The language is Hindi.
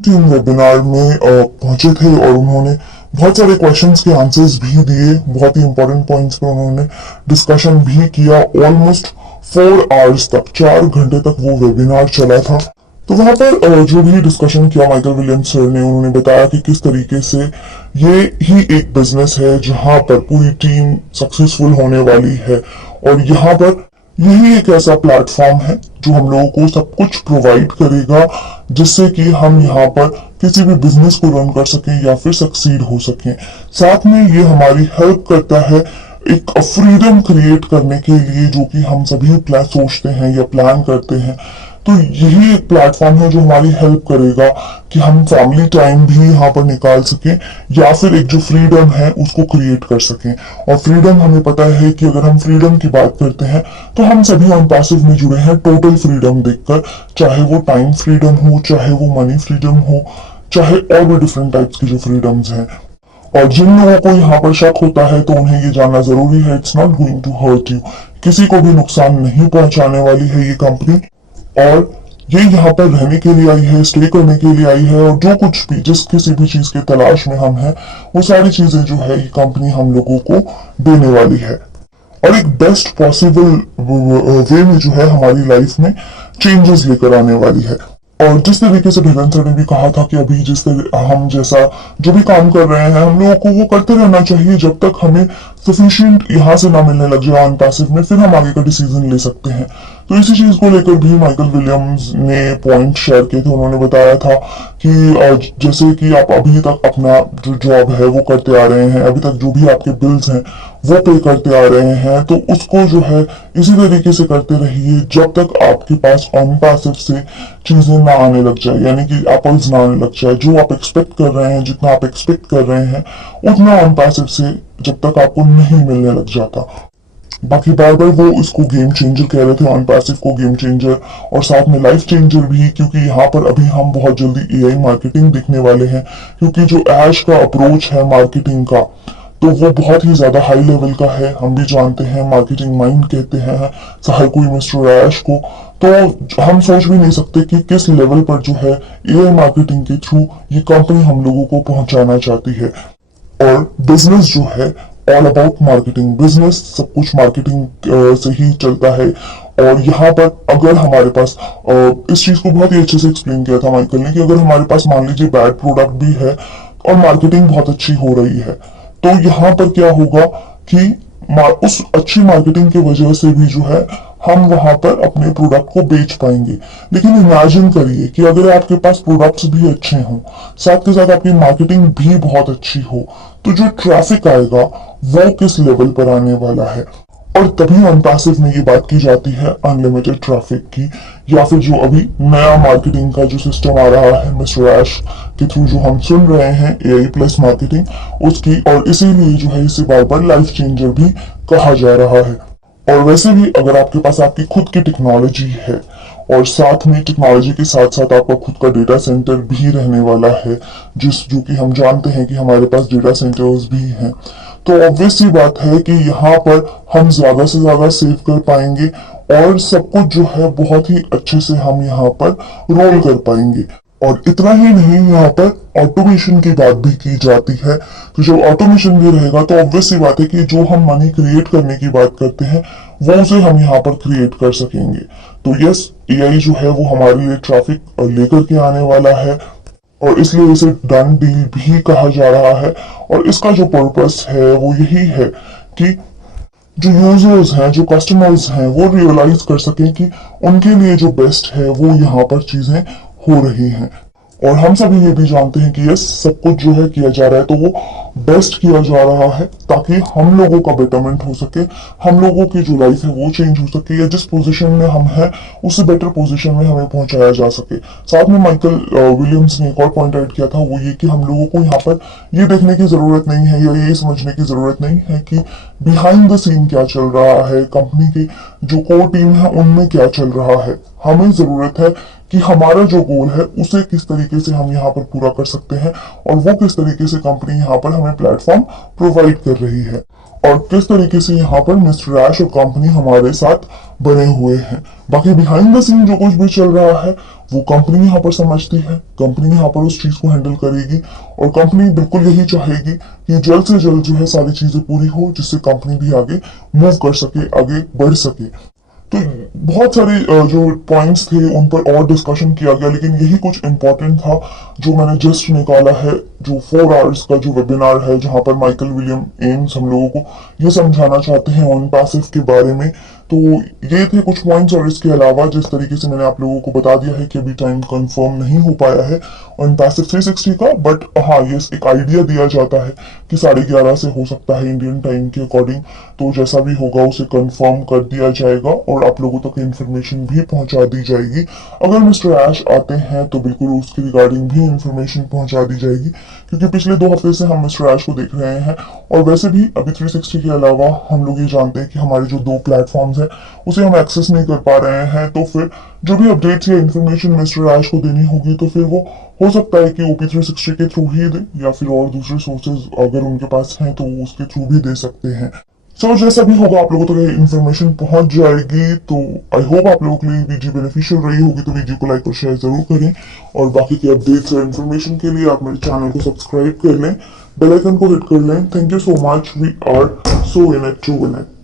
टीम वेबिनार में पहुंचे थे और उन्होंने बहुत सारे क्वेश्चंस के आंसर्स भी दिए। बहुत ही इंपॉर्टेंट पॉइंट्स पे उन्होंने डिस्कशन भी किया। ऑलमोस्ट 4 आवर्स तक, 4 घंटे तक वो वेबिनार चला था। तो वहां पर जो भी डिस्कशन किया माइकल विलियम्स सर ने, उन्होंने बताया कि किस तरीके से ये ही एक बिजनेस है जहां पर पूरी टीम सक्सेसफुल होने वाली है। और यहाँ पर यही एक ऐसा प्लेटफॉर्म है जो हम लोगों को सब कुछ प्रोवाइड करेगा, जिससे कि हम यहाँ पर किसी भी बिजनेस को रन कर सकें या फिर सक्सीड हो सकें। साथ में ये हमारी हेल्प करता है एक फ्रीडम क्रिएट करने के लिए, जो कि हम सभी प्लान सोचते हैं या प्लान करते हैं। तो यही एक प्लेटफॉर्म है जो हमारी हेल्प करेगा कि हम फैमिली टाइम भी यहाँ पर निकाल सकें या फिर एक जो फ्रीडम है उसको क्रिएट कर सकें। और फ्रीडम, हमें पता है कि अगर हम फ्रीडम की बात करते हैं तो हम सभी ऑन पैसिव में जुड़े हैं टोटल फ्रीडम देखकर, चाहे वो टाइम फ्रीडम हो, चाहे वो मनी फ्रीडम हो, चाहे और भी डिफरेंट टाइप्स की जो फ्रीडम्स हैं। और जिन लोगों को यहाँ पर शक होता है तो उन्हें ये जानना जरूरी है, it's not going to hurt you. किसी को भी नुकसान नहीं पहुंचाने वाली है ये कंपनी। और ये यहाँ पर रहने के लिए आई है, स्टे करने के लिए आई है। और जो कुछ भी, जिस किसी भी चीज के तलाश में हम हैं, वो सारी चीजें जो है ये कंपनी हम लोगों को देने वाली है। और एक बेस्ट पॉसिबल वे में जो है हमारी लाइफ में चेंजेस लेकर आने वाली है। और जिस तरीके से भिलन सर ने भी कहा था कि अभी जिस तरह हम जैसा जो भी काम कर रहे हैं, हम लोगों को वो करते रहना चाहिए जब तक हमें सफिशिएंट यहाँ से ना मिलने लग जाए ऑन पैसिव में, फिर हम आगे का डिसीजन ले सकते हैं। तो इसी चीज को लेकर भी माइकल विलियम्स ने पॉइंट शेयर किए थे। उन्होंने बताया था कि जैसे कि आप अभी तक अपना जो जॉब है वो करते आ रहे हैं, अभी तक जो भी आपके बिल्स हैं वो पे करते आ रहे हैं, तो उसको जो है इसी तरीके से करते रहिए जब तक आपके पास ऑन पैसिव से चीजें ना आने लग जाए, यानी कि एप्पल्स ना आने लग जाए। जो आप एक्सपेक्ट कर रहे हैं, जितना आप एक्सपेक्ट कर रहे हैं, उतना ऑन पैसिव से जब तक आपको नहीं मिलने लग जाता। बाकी बार बार वो इसको गेम चेंजर कह रहे थे, ऑन पैसिव को गेम चेंजर, और साथ में लाइफ चेंजर भी, क्योंकि यहाँ पर अभी हम बहुत जल्दी एआई मार्केटिंग देखने वाले हैं। क्योंकि जो ऐश का अप्रोच है मार्केटिंग का, तो वो बहुत ही ज्यादा हाई लेवल का है। हम भी जानते हैं, मार्केटिंग माइंड कहते हैं हर कोई मिस्टर ऐश को। तो हम सोच भी नहीं सकते कि किस लेवल पर जो है एआई मार्केटिंग के थ्रू ये कंपनी हम लोगों को पहुंचाना चाहती है। और बिजनेस जो है ऑल अबाउट मार्केटिंग, बिजनेस सब कुछ मार्केटिंग से ही चलता है। और यहाँ पर अगर हमारे पास इस चीज को बहुत ही अच्छे से एक्सप्लेन किया था माइकल ने, कि अगर हमारे पास मान लीजिए बैड प्रोडक्ट भी है और मार्केटिंग बहुत अच्छी हो रही है, तो यहाँ पर क्या होगा कि उस अच्छी मार्केटिंग की वजह से भी जो है हम वहां पर अपने प्रोडक्ट को बेच पाएंगे। लेकिन इमेजिन करिए कि अगर आपके पास प्रोडक्ट्स भी अच्छे हों, साथ के साथ आपकी मार्केटिंग भी बहुत अच्छी हो, तो जो ट्रैफिक आएगा वो किस लेवल पर आने वाला है। और तभी ऑन पैसिव में ये बात की जाती है अनलिमिटेड ट्रैफिक की, या फिर जो अभी नया मार्केटिंग का जो सिस्टम आ रहा है मिस्टर ऐश के थ्रू जो हम सुन रहे हैं, एआई प्लस मार्केटिंग, उसकी। और इसीलिए जो है इसे बार बार लाइफ चेंजर भी कहा जा रहा है। और वैसे भी अगर आपके पास आपकी खुद की टेक्नोलॉजी है, और साथ में टेक्नोलॉजी के साथ साथ आपका खुद का डेटा सेंटर भी रहने वाला है, जो कि हम जानते हैं कि हमारे पास डेटा सेंटर्स भी हैं, तो ऑब्वियस सी बात है कि यहाँ पर हम ज्यादा से ज्यादा सेव कर पाएंगे और सब कुछ जो है बहुत ही अच्छे से हम यहाँ पर रोल कर पाएंगे। और इतना ही नहीं, यहाँ पर ऑटोमेशन की बात भी की जाती है। तो जब ऑटोमेशन भी रहेगा तो ऑब्वियस सी बात है कि जो हम मनी क्रिएट करने की बात करते हैं वो उसे हम यहाँ पर क्रिएट कर सकेंगे। तो यस, एआई जो है वो हमारे लिए ट्रैफिक लेकर के आने वाला है, और इसलिए इसे डन डील भी कहा जा रहा है। और इसका जो पर्पस है वो यही है कि जो यूजर्स हैं, जो कस्टमर्स हैं, वो रियलाइज कर सकें कि उनके लिए जो बेस्ट है वो यहाँ पर चीजें हो रही हैं। और हम सभी ये भी जानते हैं कि यस, सब कुछ जो है किया जा रहा है तो वो बेस्ट किया जा रहा है, ताकि हम लोगों का बेटरमेंट हो सके, हम लोगों की जो लाइफ है वो चेंज हो सके, या जिस पोजीशन में हम हैं उससे बेटर पोजीशन में हमें पहुंचाया जा सके। साथ में माइकल विलियम्स ने एक और पॉइंट ऐड किया था, वो ये कि हम लोगों को यहाँ पर ये देखने की जरूरत नहीं है या ये समझने की जरूरत नहीं है कि बिहाइंड द सीन क्या चल रहा है, कंपनी की जो कोर टीम है उनमें क्या चल रहा है। हमें जरूरत है कि हमारा जो गोल है उसे किस तरीके से हम यहाँ पर पूरा कर सकते हैं, और वो किस तरीके से कंपनी यहाँ पर हमें प्लेटफॉर्म प्रोवाइड कर रही है। और किस तरीके से यहाँ पर मिस्टर ऐश और कंपनी हमारे साथ बने हुए हैं। बाकी बिहाइंड द सीन जो कुछ भी चल रहा है वो कंपनी यहाँ पर समझती है, कंपनी यहाँ पर उस चीज को हैंडल करेगी और कंपनी बिल्कुल यही चाहेगी कि जल्द से जल्द जो है सारी चीजें पूरी हो, जिससे कंपनी भी आगे मूव कर सके, आगे बढ़ सके। तो बहुत सारे जो पॉइंट्स थे उन पर और डिस्कशन किया गया, लेकिन यही कुछ इंपॉर्टेंट था जो मैंने जस्ट निकाला है। जो 4 आवर्स का जो वेबिनार है जहां पर माइकल विलियम एम्स हम लोगों को ये समझाना चाहते हैं ऑन पैसिव के बारे में। तो ये थे कुछ पॉइंट्स, और इसके अलावा जिस तरीके से मैंने आप लोगों को बता दिया है कि अभी टाइम कंफर्म नहीं हो पाया है ऑन पैसिव 360 का, बट हाँ ये एक आइडिया दिया जाता है कि 11:30 से हो सकता है इंडियन टाइम के अकॉर्डिंग। तो जैसा भी होगा उसे कंफर्म कर दिया जाएगा और आप लोगों तक इंफॉर्मेशन भी पहुंचा दी जाएगी। अगर मिस्टर ऐश आते हैं तो बिल्कुल उसके रिगार्डिंग भी इंफॉर्मेशन पहुंचा दी जाएगी, क्योंकि पिछले 2 हफ्ते से हम मिस्टर ऐश को देख रहे हैं। और वैसे भी अभी 360 के अलावा हम लोग ये जानते हैं कि हमारे जो 2 प्लेटफॉर्म्स हैं उसे हम एक्सेस नहीं कर पा रहे हैं। तो फिर जो भी अपडेट्स या इन्फॉर्मेशन मिस्टर ऐश को देनी होगी तो फिर वो हो सकता है कि OP360 के थ्रू ही दे, या फिर और दूसरे सोर्सेज अगर उनके पास हैं तो वो उसके थ्रू भी दे सकते हैं। सो जैसा भी होगा आप लोगों तक तो इन्फॉर्मेशन पहुंच जाएगी। तो आई होप आप लोगों के लिए वीडियो बेनिफिशियल रही होगी, तो वीडियो को लाइक और शेयर जरूर करें। और बाकी के अपडेट्स और इन्फॉर्मेशन के लिए आप मेरे चैनल को सब्सक्राइब कर लें, बेल आइकन को हिट कर लें। Thank you so much, we are so in it to win it.